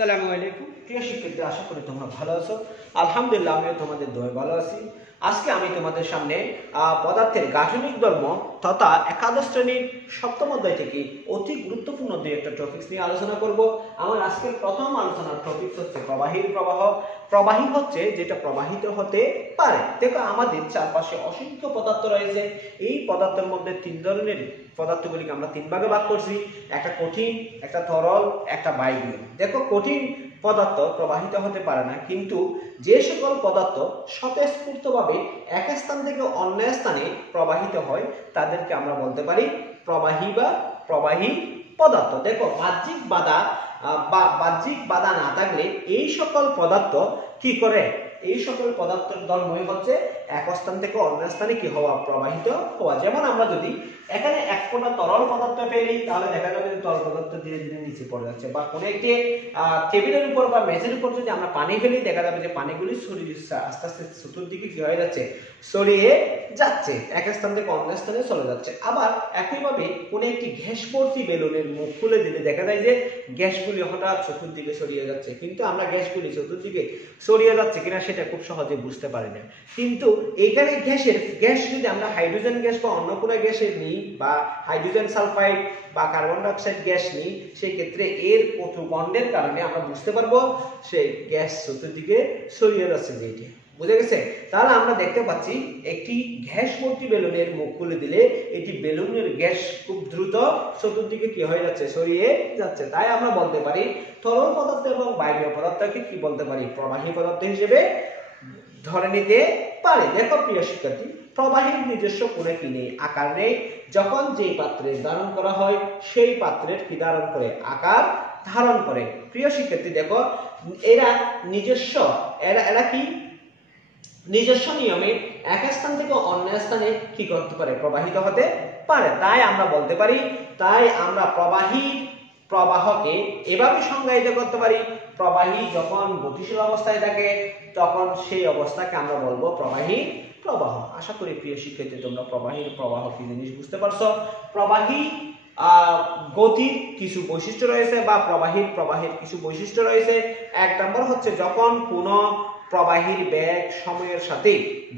আসসালামু আলাইকুম প্রিয় শিক্ষার্থী, আশা করি তোমরা ভালো আছো। আলহামদুলিল্লাহ আমিও তোমাদের দোয়ায় ভালো আছি। আজকে আমি তোমাদের সামনে পদার্থের গাঠনিক ধর্ম তথা একাদশ শ্রেণীর সপ্তম অধ্যায় থেকে অতি গুরুত্বপূর্ণ দুই একটা টপিকস নিয়ে আলোচনা করব। আমার আজকের প্রথম আলোচনার টপিক হচ্ছে প্রবাহীর প্রবাহ। প্রবাহী হচ্ছে যেটা প্রবাহিত হতে পারে। দেখো, আমাদের চারপাশে অসংখ্য পদার্থ রয়েছে। এই পদার্থের মধ্যে তিন ধরনের পদার্থগুলিকে আমরা তিন ভাগে ভাগ করছি, একটা কঠিন, একটা তরল, একটা বায়বীয়। দেখো, কঠিন পদার্থ প্রবাহিত হতে পারে না, কিন্তু যে সকল পদার্থ স্বতঃস্ফূর্তভাবে এক স্থান থেকে অন্য স্থানে প্রবাহিত হয় তাদেরকে আমরা বলতে পারি প্রবাহী বা প্রবাহী পদার্থ। দেখো, বাহ্যিক বাধা না থাকলে এই সকল পদার্থ কি করে? এই সকল পদার্থের ধর্মই হচ্ছে এক স্থান থেকে অন্য স্থানে কি হওয়া, প্রবাহিত হওয়া। যেমন আমরা যদি এখানে এক ফোঁটা তরল পদার্থ ফেলি, তাহলে দেখা যাবে যে তরল পদার্থ ধীরে ধীরে নিচে পড়ে যাচ্ছে। বা কোনো একটি টেবিলের উপর বা মেঝের উপর যদি আমরা পানি ফেলি, দেখা যাবে যে পানিগুলি ছড়িয়ে আস্তে আস্তে চতুর্দিকে কি হয়ে যাচ্ছে, ছড়িয়ে যাচ্ছে, এক স্থান থেকে অন্য স্থানে চলে যাচ্ছে। আবার একইভাবে কোনো একটি গ্যাস ভর্তি বেলুনের মুখ খুলে দিলে দেখা যায় যে গ্যাসগুলি হঠাৎ চতুর্দিকে ছড়িয়ে যাচ্ছে, কিন্তু আমরা গ্যাসগুলি চতুর্দিকে ছড়িয়ে যাচ্ছে কিনা সেটা খুব সহজে বুঝতে পারি না। কিন্তু এখানে গ্যাস যদি আমরা হাইড্রোজেন গ্যাস বা অন্য কোনো গ্যাসের নিই, বা হাইড্রোজেন সালফাইড বা কার্বন ডাইঅক্সাইড গ্যাস নিই, সেই ক্ষেত্রে এর প্রচুর বন্ডের কারণে আমরা বুঝতে পারবো সেই গ্যাস চতুর্দিকে ছড়িয়ে যাচ্ছে। যেটি বুঝে গেছে, তাহলে আমরা দেখতে পাচ্ছি একটি গ্যাস ভর্তি বেলুনের মুখ খুলে দিলে এটি বেলুনের গ্যাস খুব দ্রুত চতুর্দিকে কি হয়ে যাচ্ছে, ছড়িয়ে যাচ্ছে। তাই আমরা বলতে পারি তরল পদার্থ এবং বায়বীয় পদার্থকে কি বলতে পারি, প্রবাহী পদার্থ হিসেবে ধরে নিতে পারে। দেখো প্রিয় শিক্ষার্থী, প্রবাহীর নিজস্ব কোনো কি নেই, আকার নেই। যখন যেই পাত্রে ধারণ করা হয় সেই পাত্রের কি ধারণ করে, আকার ধারণ করে। প্রিয় শিক্ষার্থী দেখো, এরা কি নিজস্ব নিয়মে এক স্থান থেকে অন্য স্থানে কি করতে পারে, প্রবাহিত হতে পারে। তাই আমরা বলতে পারি, তাই আমরা প্রবাহকে এভাবে সংজ্ঞায়িত করতে পারি, প্রবাহী যখন গতিশীল অবস্থায় থাকে তখন সেই অবস্থাকে আমরা বলবো প্রবাহী প্রবাহ। আশা করি প্রিয় শিক্ষার্থী তোমরা প্রবাহীর প্রবাহ কি জিনিস বুঝতে পারছো। প্রবাহী গতির কিছু বৈশিষ্ট্য রয়েছে, বা প্রবাহের কিছু বৈশিষ্ট্য রয়েছে। এক নম্বর হচ্ছে যখন কোনো প্রবাহীর বেগ সময়ের সাথে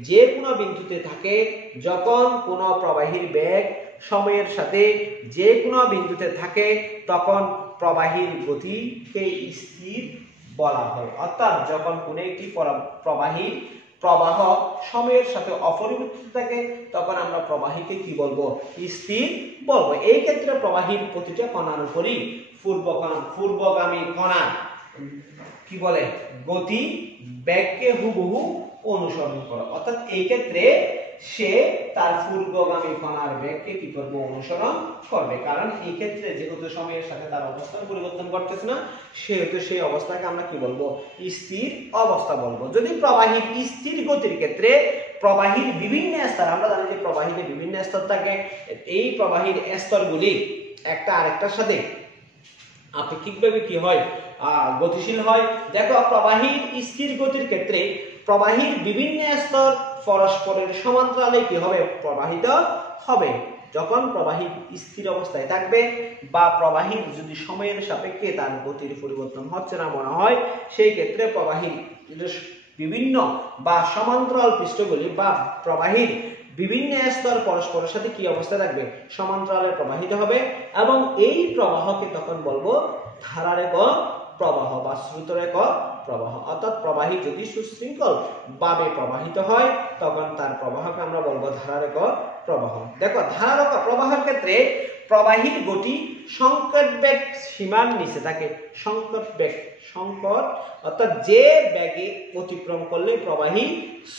যে কোনো বিন্দুতে থাকে, যখন কোনো প্রবাহীর বেগ সময়ের সাথে যে কোনো বিন্দুতে থাকে তখন প্রবাহীর গতিকে স্থির বলা হয়। অর্থাৎ যখন কোনো একটি প্রবাহীর প্রবাহ সময়ের সাথে অপরিবর্তিত থাকে তখন আমরা প্রবাহীকে কি বলবো, স্থির বলবো। এই ক্ষেত্রে প্রবাহীর প্রতিটা কণার উপরই পূর্বগামী কণা কি বলে, গতি বেগকে হুবহু অনুসরণ করে। অর্থাৎ এই ক্ষেত্রে সে তার পূর্বগামী কণার বেগকে কি করবে, অনুসরণ করবে। কারণ এই ক্ষেত্রে যেহেতু সময়ের সাথে তার অবস্থান পরিবর্তন করতেছে না, সেহেতু সেই অবস্থাকে আমরা কি বলবো, স্থির অবস্থা বলবো। যদি প্রবাহীর স্থির গতির ক্ষেত্রে প্রবাহীর বিভিন্ন স্তর, আমরা জানি যে প্রবাহীতে বিভিন্ন স্তর থাকে, এই প্রবাহীর স্তরগুলি একটা আরেকটার সাথে আপেক্ষিকভাবে কি হয়, গতিশীল হয়। দেখো, প্রবাহীর স্থির গতির ক্ষেত্রে প্রবাহীর বিভিন্ন স্তর পরস্পরের সমান্তরালে কি হবে, প্রবাহিত হবে। যখন প্রবাহী স্থির অবস্থায় থাকবে বা প্রবাহীর যদি সময়ের সাপেক্ষে তার গতির পরিবর্তন হচ্ছে না মনে হয়, সেই ক্ষেত্রে প্রবাহীর বিভিন্ন বা সমান্তরাল পৃষ্ঠগুলি বা প্রবাহীর বিভিন্ন স্তর পরস্পরের সাথে কি অবস্থা থাকবে, সমান্তরালে প্রবাহিত হবে। এবং এই প্রবাহকে তখন বলবো ধারারেখ প্রবাহ বা স্রোতরেখ প্রবাহ। অর্থাৎ প্রবাহী যদি সুশৃঙ্খল ভাবে প্রবাহিত হয় তখন তার প্রবাহকে আমরা বলবো ধারারেখ প্রবাহ। দেখো, ধারারেখ প্রবাহের ক্ষেত্রে প্রবাহীর গতি সংকট বেগ সীমার নিচে থাকে। সংকট অর্থাৎ যে বেগে অতিক্রম করলে প্রবাহী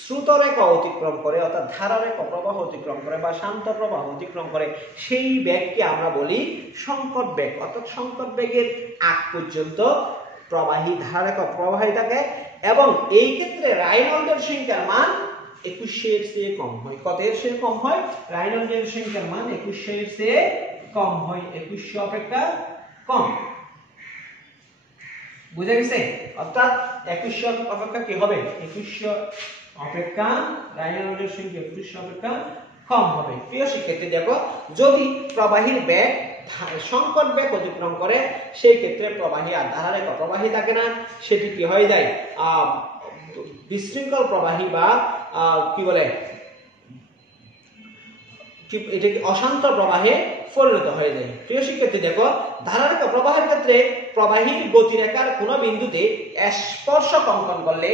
স্রোতরেখা অতিক্রম করে, অর্থাৎ ধারারেখ প্রবাহ অতিক্রম করে বা শান্ত প্রবাহ অতিক্রম করে, সেই বেগকে আমরা বলি সংকট বেগ। অর্থাৎ সংকট বেগের আগ পর্যন্ত প্রবাহী ধারারেখ প্রবাহী থাকে। এবং এই ক্ষেত্রে রাইনল্ডের সংখ্যার মান 2100 এর চেয়ে কম হয়। কত এর চেয়ে কম হয়? রাইনল্ডের সংখ্যার মান 2100 এর চেয়ে কম হয়, 2100 অপেক্ষা কম। বুঝে গেছে? অর্থাৎ 2100 অপেক্ষা কি হবে, 2100 অপেক্ষা রাইনল্ডের সংখ্যা 2100 অপেক্ষা কম হবে। প্রিয় শিক্ষার্থী দেখো, যদি প্রবাহীর বেগ সংকট বেগ অতিক্রম করে সেই ক্ষেত্রে প্রবাহী আর ধারারেখা প্রবাহী থাকে না, সেটি কি হয়ে যায় বিশৃঙ্খল প্রবাহী বা কি বলে এটি অশান্ত প্রবাহে পরিণত হয়ে যায়। প্রিয় শিক্ষার্থী দেখো, ধারারেখা প্রবাহের ক্ষেত্রে প্রবাহীর গতিরেখার কোন বিন্দুতে স্পর্শ অঙ্কন করলে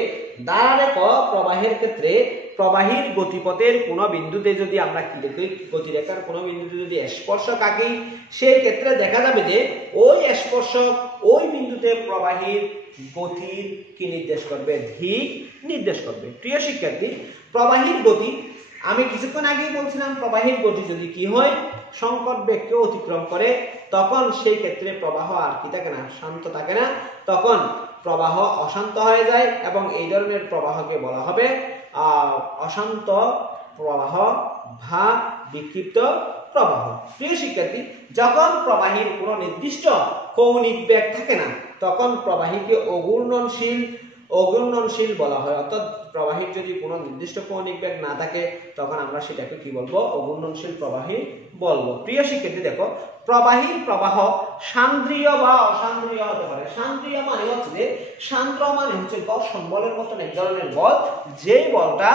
ধারারেখা প্রবাহের ক্ষেত্রে প্রবাহীর গতিপথের কোন বিন্দুতে যদি আমরা কি দেখি, গতিরেখার কোন বিন্দুতে যদি স্পর্শক আঁকি, সেই ক্ষেত্রে দেখা যাবে যে ওই স্পর্শক ওই বিন্দুতে প্রবাহীর গতির কি নির্দেশ করবে, দিক নির্দেশ করবে। প্রিয় শিক্ষার্থী, প্রবাহীর গতি আমি কিছুক্ষণ আগেই বলছিলাম, প্রবাহীর গতি যদি কি হয় সংকট বেগকে অতিক্রম করে, তখন সেই ক্ষেত্রে প্রবাহ আর কি থাকে না, শান্ত থাকে না, তখন প্রবাহ অশান্ত হয়ে যায় এবং এই ধরনের প্রবাহকে বলা হবে অশান্ত প্রবাহ বা বিক্ষিপ্ত প্রবাহ। প্রিয় শিক্ষার্থী, যখন প্রবাহীর কোনো নির্দিষ্ট কৌণিক বেগ থাকে না, তখন প্রবাহীকে অঘূর্ণনশীল বলা হয়। অর্থাৎ প্রবাহীর যদি কোনো নির্দিষ্ট কৌণিক বেগ না থাকে, তখন আমরা সেটাকে কি বলবো, অঘূর্ণনশীল প্রবাহী বলবো। প্রিয় শিক্ষার্থী দেখো, প্রবাহীর প্রবাহ সান্দ্রীয় বা অসান্দ্রীয় হতে পারে। সান্দ্রীয় মানে হচ্ছে যে, সান্দ্র মানে হচ্ছে ঘর্ষণ বলের মতন এক ধরনের বল, যে বলটা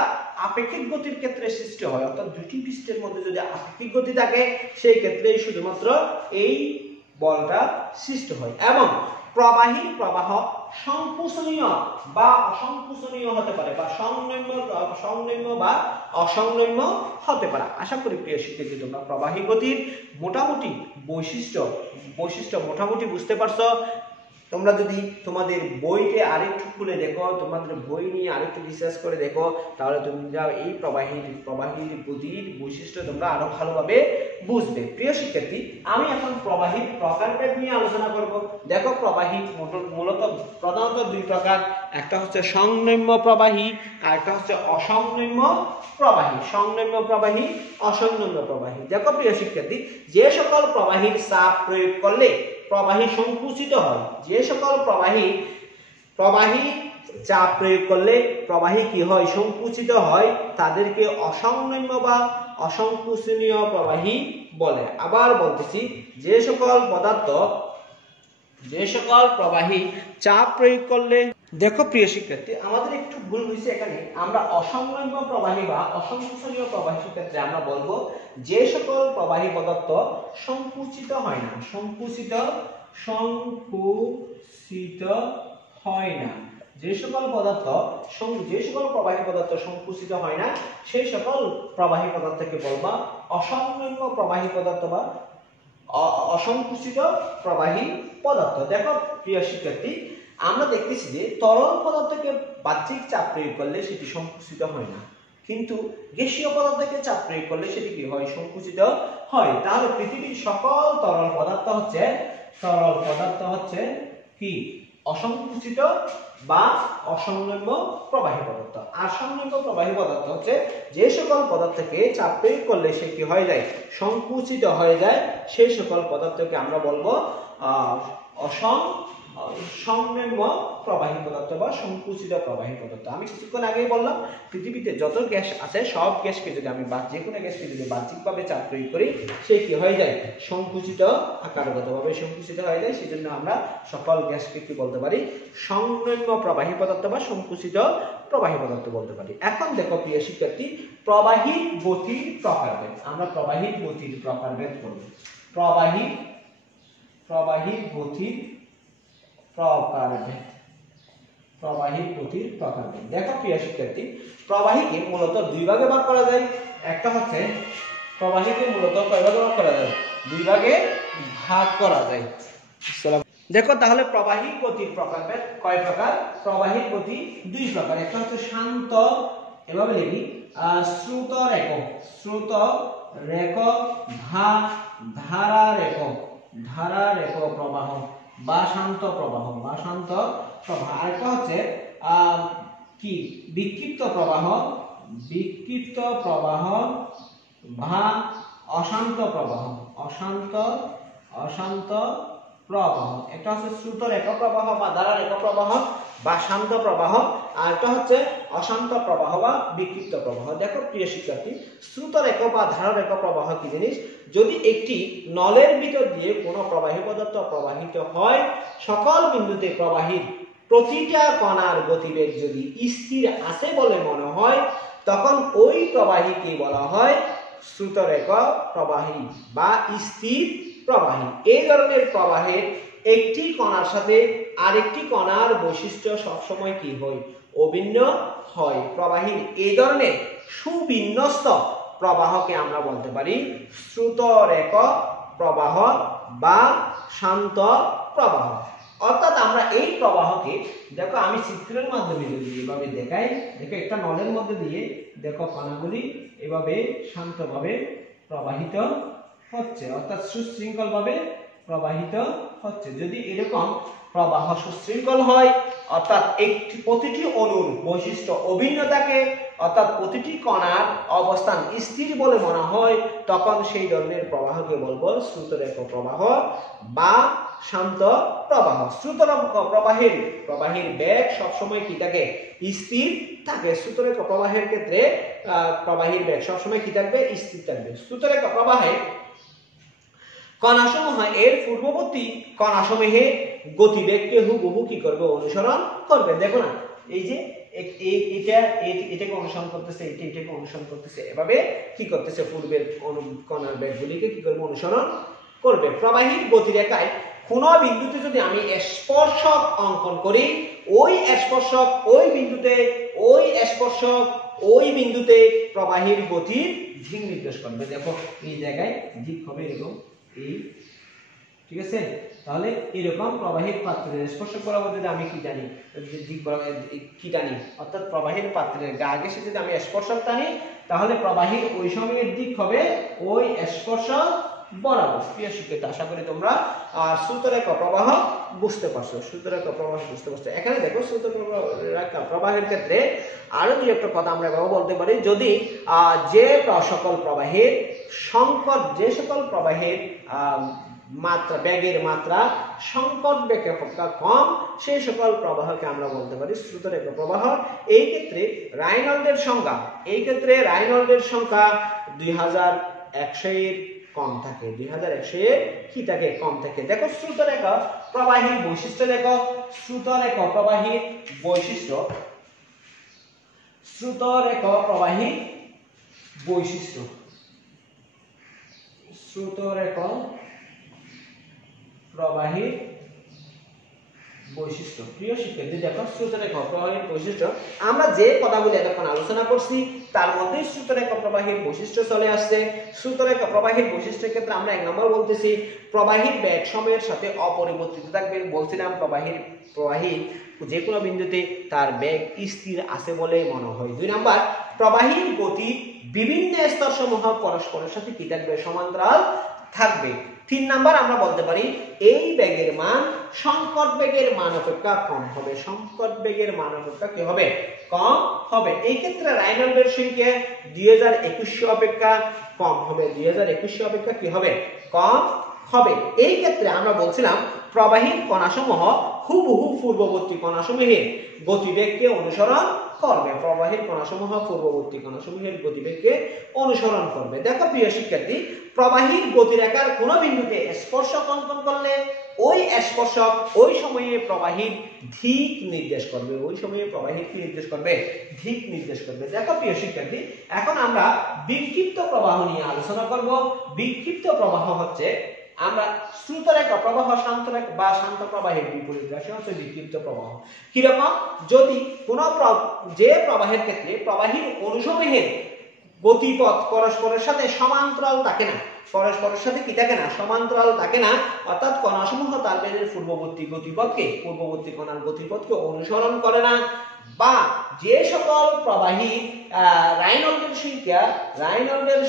আপেক্ষিক গতির ক্ষেত্রে সৃষ্টি হয়। অর্থাৎ দুটি পৃষ্ঠের মধ্যে যদি আপেক্ষিক গতি থাকে, সেই ক্ষেত্রে শুধুমাত্র এই বলটা সৃষ্টি হয়। এবং প্রবাহীর প্রবাহ সংকোচনীয় বা অসংকোচনীয় হতে পারে, বা সংনম্য বা অসংনম্য হতে পারে। আশা করি প্রিয় শিক্ষার্থী তোমরা প্রবাহী গতির মোটামুটি বৈশিষ্ট্য মোটামুটি বুঝতে পারছো। তোমরা যদি তোমাদের বইতে আরেকটু খুলে দেখো, তোমাদের বই নিয়ে আরেকটু রিসার্চ করে দেখো, তাহলে তোমরা এই প্রবাহীর গতির বৈশিষ্ট্য তোমরা আরো ভালোভাবে বুঝবে। প্রিয় শিক্ষার্থী, আমি এখন প্রবাহীর প্রকারভেদ নিয়ে আলোচনা করব। দেখো, প্রবাহী মূলত প্রধানত দুই প্রকার, একটা হচ্ছে সংনম্য প্রবাহী আর একটা হচ্ছে অসংনম্য প্রবাহী। সংনম্য প্রবাহী, অসংনম্য প্রবাহী। দেখো প্রিয় শিক্ষার্থী, যে সকল প্রবাহীর চাপ প্রয়োগ করলে প্রবাহী সংকুচিত হয়, যে সকল প্রবাহী চাপ প্রয়োগ করলে প্রবাহী কি হয়, সংকুচিত হয়, তাদেরকে অসংনম্য বা অসংকোচনীয় প্রবাহী বলে। আবার বলতেছি, যে সকল প্রবাহী চাপ প্রয়োগ করলে, দেখো প্রিয় শিক্ষার্থী, আমাদের একটু ভুল হয়েছে এখানে। আমরা অসংনম্য প্রবাহী বা অসংকোচনীয় প্রবাহীর ক্ষেত্রে আমরা বলবো যে সকল প্রবাহী পদার্থ সংকুচিত হয় না, সংকুচিত হয় না, যে সকল প্রবাহী পদার্থ সংকুচিত হয় না, সেই সকল প্রবাহী পদার্থকে বলবা অসংনম্য প্রবাহী পদার্থ বা অসংকুচিত প্রবাহী পদার্থ। দেখো প্রিয় শিক্ষার্থী, আমরা দেখতেছি যে তরল পদার্থকে বাহ্যিক চাপ প্রয়োগ করলে সেটি সংকুচিত হয় না, কিন্তু গ্যাসীয় পদার্থকে চাপ প্রয়োগ করলে সেটি কি হয়, সংকুচিত হয়। তাহলে পৃথিবীর সকল তরল পদার্থ হচ্ছে কি, অসংকুচিত বা অসংনম্য প্রবাহী পদার্থ। আর সংনম্য প্রবাহী পদার্থ হচ্ছে যে সকল পদার্থকে চাপ প্রয়োগ করলে সে কি হয়ে যায়, সংকুচিত হয়ে যায়, সেই সকল পদার্থকে আমরা বলবো সংনম্য প্রবাহী পদার্থ বা সংকুচিত প্রবাহী পদার্থ। আমি কিছুক্ষণ আগেই বললাম, পৃথিবীতে যত গ্যাস আছে সব গ্যাসকে যদি আমি যে কোনো গ্যাসকে যদি বাহ্যিকভাবে চাপ প্রয়োগ করি, সে কি হয়ে যায়, সংকুচিত আকারগতভাবে সংকুচিত হয়ে যায়। সেই জন্য আমরা সকল গ্যাসকে কি বলতে পারি, সংনম্য প্রবাহী পদার্থ বা সংকুচিত প্রবাহী পদার্থ বলতে পারি। এখন দেখো প্রিয় শিক্ষার্থী, প্রবাহীর গতির প্রকারভেদ। আমরা প্রবাহীর গতির প্রকারভেদ করব। প্রবাহীর গতির প্রকারভেদ। দেখো প্রিয় শিক্ষার্থী, প্রবাহীকে মূলত দুই ভাগে ভাগ করা যায়। একটা হচ্ছে প্রবাহীকে মূলত কয় ভাগে ভাগ করা যায়, দুই ভাগে ভাগ করা যায়। দেখো তাহলে প্রবাহীর গতির প্রকারভেদ কয় প্রকার, প্রবাহীর গতি দুই প্রকার। একটা হচ্ছে শান্ত, এভাবে লিখি, স্রোত রেখক ধারা রেখক প্রবাহ বা শান্ত প্রবাহ আরেকটা হচ্ছে কি, বিক্ষিপ্ত প্রবাহ বা অশান্ত প্রবাহ প্রবাহ। একটা হচ্ছে স্রোতরেখা প্রবাহ বা ধারারেখা প্রবাহ বা শান্ত প্রবাহ, আর একটা হচ্ছে অশান্ত প্রবাহ বা বিক্ষিপ্ত প্রবাহ। দেখো প্রিয় শিক্ষার্থী, স্রোতরেখা বা ধারারেখা প্রবাহ কি জিনিস? যদি একটি নলের ভিতর দিয়ে কোনো প্রবাহী পদার্থ প্রবাহিত হয়, সকল বিন্দুতে প্রবাহীর প্রতিটা কণার গতিবেগ যদি স্থির আছে বলে মনে হয়, তখন ওই প্রবাহীকে বলা হয় স্রোতরেখা প্রবাহী বা স্থির প্রবাহী। এই ধরনের প্রবাহের একটি কণার সাথে আরেকটি কণার বৈশিষ্ট্য সবসময় কি হয়? অভিন্ন হয়। প্রবাহীর এই ধরনের সুবিন্যস্ত প্রবাহকে আমরা বলতে পারি স্রোতরেখা প্রবাহ বা শান্ত প্রবাহ। অর্থাৎ আমরা এই প্রবাহকে, দেখো আমি চিত্রের মাধ্যমে যদি এভাবে দেখাই, দেখো একটা নলের মধ্যে দিয়ে দেখো কণাগুলি এভাবে শান্তভাবে প্রবাহিত হচ্ছে, অর্থাৎ সুশৃঙ্খল ভাবে প্রবাহিত হচ্ছে। যদি এরকম প্রবাহ সুশৃঙ্খল হয়, অর্থাৎ প্রতিটি অণুর বৈশিষ্ট্য অভিন্ন থাকে, অর্থাৎ প্রতিটি কণার অবস্থান স্থির বলে মনে হয়, তখন সেই ধরনের প্রবাহকে বলবো স্রোতরেখা প্রবাহ বা শান্ত প্রবাহ। স্রোতরেখা প্রবাহের বেগ সবসময় কি থাকে? স্থির থাকে। স্রোতরেখা প্রবাহের ক্ষেত্রে প্রবাহের বেগ সবসময় কি থাকবে? স্থির থাকবে। স্রোতরেখা প্রবাহে কণাসমূহ এর পূর্ববর্তী কণাসমূহের গতিবেগকে হুবহু কি করবে? অনুসরণ করবে। দেখো না, এই যে এটাকে অনুসরণ করতেছে, এটাকে অনুসরণ করতেছে, এভাবে কি করতেছে? পূর্বের কণার বেগগুলিকে কি করবে? অনুসরণ করবে। প্রবাহীর গতিরেখায় কোন বিন্দুতে যদি আমি স্পর্শক অঙ্কন করি, ওই স্পর্শক ওই বিন্দুতে প্রবাহীর গতির দিক নির্দেশ করবে। দেখো এই জায়গায় দিক হবে এরকম, এই, ঠিক আছে? তাহলে এরকম প্রবাহীর পাত্রের স্পর্শক বরাবর যদি আমি কি জানি? দিক কি টানি, অর্থাৎ প্রবাহীর পাত্রের গা ঘেঁষে যদি আমি স্পর্শক টানি, তাহলে প্রবাহীর ওই সময়ের দিক হবে ওই স্পর্শক বরাবর। প্রিয় শিক্ষার্থী, আশা করি তোমরা স্রোতরেখা প্রবাহ বুঝতে পারছো। স্রোতরেখা প্রবাহ বুঝতে পারছো। এখানে দেখো স্রোতরেখা প্রবাহের ক্ষেত্রে আরো দুই একটা কথা আমরা বলতে পারি। যদি যে সকল প্রবাহের মাত্রা, বেগের মাত্রা সংকট বেগ অপেক্ষা কম, সেই সকল প্রবাহকে আমরা বলতে পারি স্রোতরেখা প্রবাহ। এই ক্ষেত্রে রাইনল্ডের সংখ্যা 2100 এর কম থাকে। 2100 এর কি থাকে? কম থাকে। দেখো স্রোতরেখা প্রবাহীর বৈশিষ্ট্য, দেখো স্রোতরেখা প্রবাহীর বৈশিষ্ট্য, স্রোতরেখা প্রবাহীর বৈশিষ্ট্য, স্রোতরেখা প্রবাহীর বৈশিষ্ট্য। প্রিয় শিক্ষার্থী, দেখো স্রোতরেখা প্রবাহীর বৈশিষ্ট্য, আমরা যে কথাগুলি এতক্ষণ আলোচনা করছি তার মধ্যে স্রোতরেখা প্রবাহীর বৈশিষ্ট্য চলে আসছে। স্রোতরেখা প্রবাহীর বৈশিষ্ট্যের ক্ষেত্রে আমরা 1 নম্বর বলতেছি প্রবাহীর বেগ সময়ের সাথে অপরিবর্তিত থাকবে। বলছিলাম প্রবাহী যে কোনো বিন্দুতে তার বেগ স্থির আছে বলে মনে হয়। 2 নম্বর, প্রবাহীর গতি বিভিন্ন স্তরসমূহ পরস্পরের সাথে কি থাকবে? সমান্তরাল থাকবে। 3 নাম্বার, আমরা বলতে পারি এই বেগের মান সংকট বেগের মান অপেক্ষা কম হবে। সংকট বেগের মান অপেক্ষা কি হবে? কম হবে। এই ক্ষেত্রে রাইনল্ডের সংখ্যা 2021 অপেক্ষা কম হবে। 2021 অপেক্ষা কি হবে? কম হবে। এই ক্ষেত্রে আমরা বলছিলাম প্রবাহীর কণাসমূহ হুবহু পূর্ববর্তী কণাসমূহের গতিবেগকে অনুসরণ করবে। প্রবাহীর কণাসমূহ পূর্ববর্তী কণাসমূহের গতিবেগকে অনুসরণ করবে। দেখো প্রিয় শিক্ষার্থী, প্রবাহীর গতিরেখার কোন বিন্দুতে স্পর্শক অঙ্কন করলে ওই স্পর্শক ওই সময়ে প্রবাহীর দিক নির্দেশ করবে। ওই সময়ে প্রবাহীর কি নির্দেশ করবে? দিক নির্দেশ করবে। দেখো প্রিয় শিক্ষার্থী, এখন আমরা বিক্ষিপ্ত প্রবাহ নিয়ে আলোচনা করব। বিক্ষিপ্ত প্রবাহ হচ্ছে, আমরা স্রোতরেখা প্রবাহ শান্ত প্রবাহের বিপরীত রাশি হচ্ছে বিক্ষিপ্ত প্রবাহ। কিরকম? যদি কোন যে প্রবাহের ক্ষেত্রে প্রবাহীর অনুসমূহের গতিপথ পরস্পরের সাথে সমান্তরাল থাকে না, পরস্পরের সাথে কি থাকে না? সমান্তরাল থাকে না, অর্থাৎ কণাসমূহ তার বেগের পূর্ববর্তী কণার গতিপথকে অনুসরণ করে না, বা যে সকল প্রবাহী রাইনল্ডের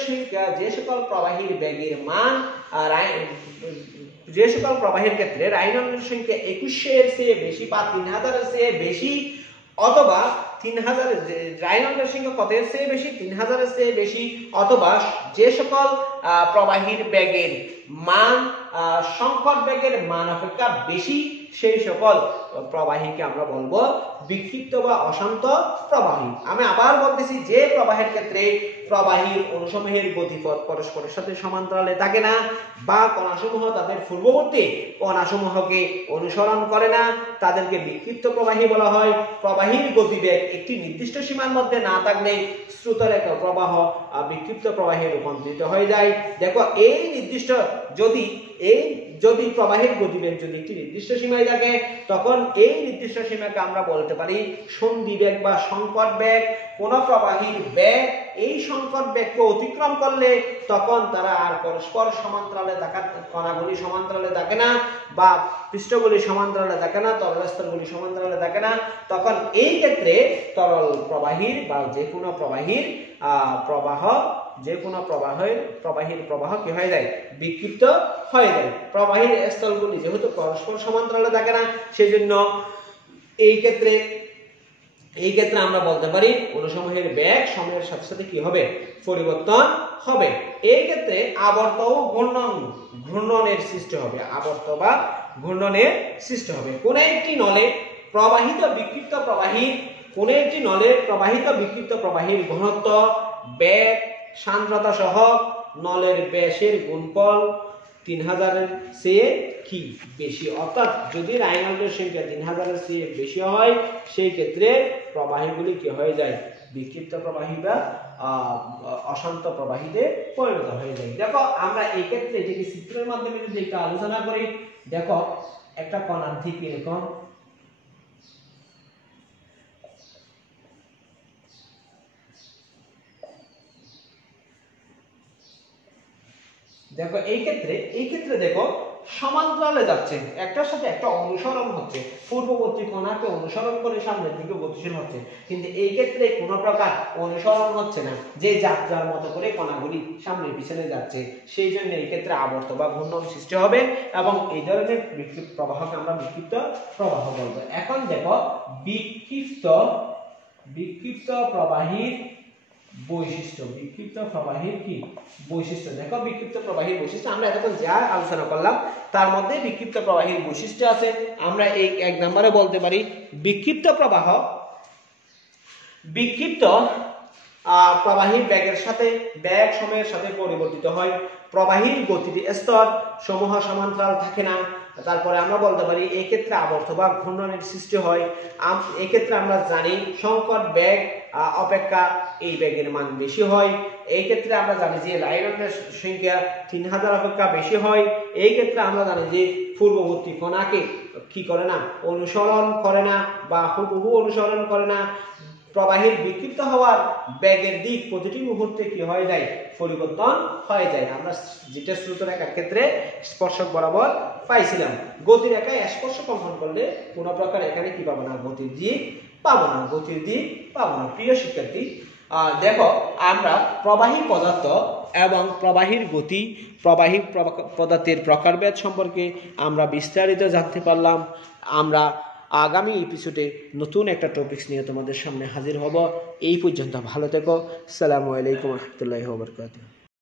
সংখ্যা যে সকল প্রবাহীর বেগের মান যে সকল প্রবাহের ক্ষেত্রে রাইনল্ডের সংখ্যা 2100 এর চেয়ে বেশি বা 3000 এর চেয়ে বেশি, অথবা 3000 রাইনল্ডের সংখ্যা কত এর চেয়ে বেশি? 3000 এর চেয়ে বেশি, অথবা যে সকল প্রবাহীর বেগের মান সংকট বেগের মান অপেক্ষা বেশি সেই সকল প্রবাহীকে আমরা বলবো বিক্ষিপ্ত বা অশান্ত প্রবাহী। আমি আবার বলতেছি, যে প্রবাহের ক্ষেত্রে প্রবাহীর অণুসমূহের গতিপথ পরস্পরের সাথে সমান্তরালে থাকে না বা কণাসমূহ তাদের পূর্ববর্তী কণাসমূহকে অনুসরণ করে না, তাদেরকে বিক্ষিপ্ত প্রবাহী বলা হয়। প্রবাহীর গতিবেগ একটি নির্দিষ্ট সীমার মধ্যে না থাকলে স্রোতরেখা প্রবাহ বিক্ষিপ্ত প্রবাহে রূপান্তরিত হয়ে যায়। দেখো, এই নির্দিষ্ট যদি প্রবাহের গতিবেগ যদি একটি নির্দিষ্ট সীমায় থাকে, তখন এই নির্দিষ্ট সীমাকে আমরা বলতে পারি সন্ধিবেগ বা সংকট বেগ। কোন প্রবাহীর বেগ এই সংকট বেগকে অতিক্রম করলে তখন তারা আর পরস্পর সমান্তরালে থাকে, কণাগুলি সমান্তরালে থাকে না বা পৃষ্ঠগুলি সমান্তরালে থাকে না, তরল স্তরগুলি সমান্তরালে থাকে না। তখন এই ক্ষেত্রে তরল প্রবাহীর বা যে কোনো প্রবাহীর প্রবাহীর প্রবাহ কি হয়ে যায়? বিক্ষিপ্ত হয়ে যায়। প্রবাহীর স্থলগুলি যেহেতু পরস্পর সমান্তরালে থাকে না, সেজন্য এই ক্ষেত্রে আমরা বলতে পারি অণুসমূহের বেগ সময়ের সাথে সাথে কি হবে? পরিবর্তন হবে। এই ক্ষেত্রে আবর্ত ও ঘূর্ণনের সৃষ্টি হবে। আবর্ত বা ঘূর্ণনের সৃষ্টি হবে। কোন একটি নলে প্রবাহিত বিক্ষিপ্ত প্রবাহীর ঘনত্ব, বেগ, সান্দ্রতা সহ নলের ব্যাসের গুণফল 3000 এর চেয়ে কি বেশি, অর্থাৎ যদি রাইনল্ডের সংখ্যা 3000 এর চেয়ে বেশি হয়, সেই ক্ষেত্রে প্রবাহীগুলি কি হয়ে যায়? বিক্ষিপ্ত প্রবাহী বা অশান্ত প্রবাহীতে পরিণত হয়ে যায়। দেখো, আমরা এই ক্ষেত্রে এটাকে চিত্রের মাধ্যমে যদি একটু আলোচনা করি, দেখো একটা কণার দিক এরকম, দেখো এই ক্ষেত্রে দেখো সমান্তরালে যাচ্ছে, একটার সাথে একটা অনুসরণ হচ্ছে, পূর্ববর্তী কণাকে অনুসরণ করে সামনের দিকে গতিশীল হচ্ছে। কিন্তু এই ক্ষেত্রে কোনো প্রকার অনুসরণ হচ্ছে না, যে যার মতো করে কণাগুলি সামনে পিছনে যাচ্ছে। সেই জন্য এই ক্ষেত্রে আবর্ত বা ঘূর্ণন সৃষ্টি হবে এবং এই ধরনের বিক্ষিপ্ত প্রবাহকে আমরা বিক্ষিপ্ত প্রবাহ বলবো। এখন দেখো বিক্ষিপ্ত প্রবাহীর বৈশিষ্ট্য। বিক্ষিপ্ত প্রবাহীর কি বৈশিষ্ট্য? দেখো, বিক্ষিপ্ত প্রবাহীর বৈশিষ্ট্য আমরা এতক্ষণ যা আলোচনা করলাম তার মধ্যে বিক্ষিপ্ত প্রবাহীর বৈশিষ্ট্য আছে। আমরা এই 1 নম্বরে বলতে পারি বিক্ষিপ্ত প্রবাহীর বেগ সময়ের সাথে পরিবর্তিত হয়। প্রবাহীর গতির স্তর সমূহ সমান্তরাল থাকে না। তারপরে আমরা বলতে পারি এই ক্ষেত্রে আবর্ত বা ঘূর্ণনের সৃষ্টি হয়। এই ক্ষেত্রে আমরা জানি সংকট বেগ অপেক্ষা এই বেগের মান বেশি হয়। এই ক্ষেত্রে আমরা জানি যে রাইনল্ডের সংখ্যা 3000 অপেক্ষা বেশি হয়। এই ক্ষেত্রে আমরা জানি যে পূর্ববর্তী কণাকে কি করে না? অনুসরণ করে না বা হুবহু অনুসরণ করে না। প্রবাহীর বিক্ষিপ্ত হওয়ার বেগের দিক প্রতিটি মুহূর্তে কি হয়ে যায়? পরিবর্তন হয়ে যায়। আমরা যেটা স্রোতরেখার ক্ষেত্রে স্পর্শক বরাবর পাইছিলাম, গতিরেখায় স্পর্শক অঙ্কন করলে কোনো প্রকার এখানে কি পাবো না? গতির দিক পাবো না। প্রিয় শিক্ষার্থী, দেখো আমরা প্রবাহী পদার্থ এবং প্রবাহীর গতি, প্রবাহী পদার্থের প্রকারভেদ সম্পর্কে আমরা বিস্তারিত জানতে পারলাম। আমরা আগামী এপিসোডে নতুন একটা টপিকস নিয়ে তোমাদের সামনে হাজির হব। এই পর্যন্ত ভালো থেকো। আসসালামু আলাইকুম ওয়া রাহমাতুল্লাহি ওয়া বারাকাতুহু।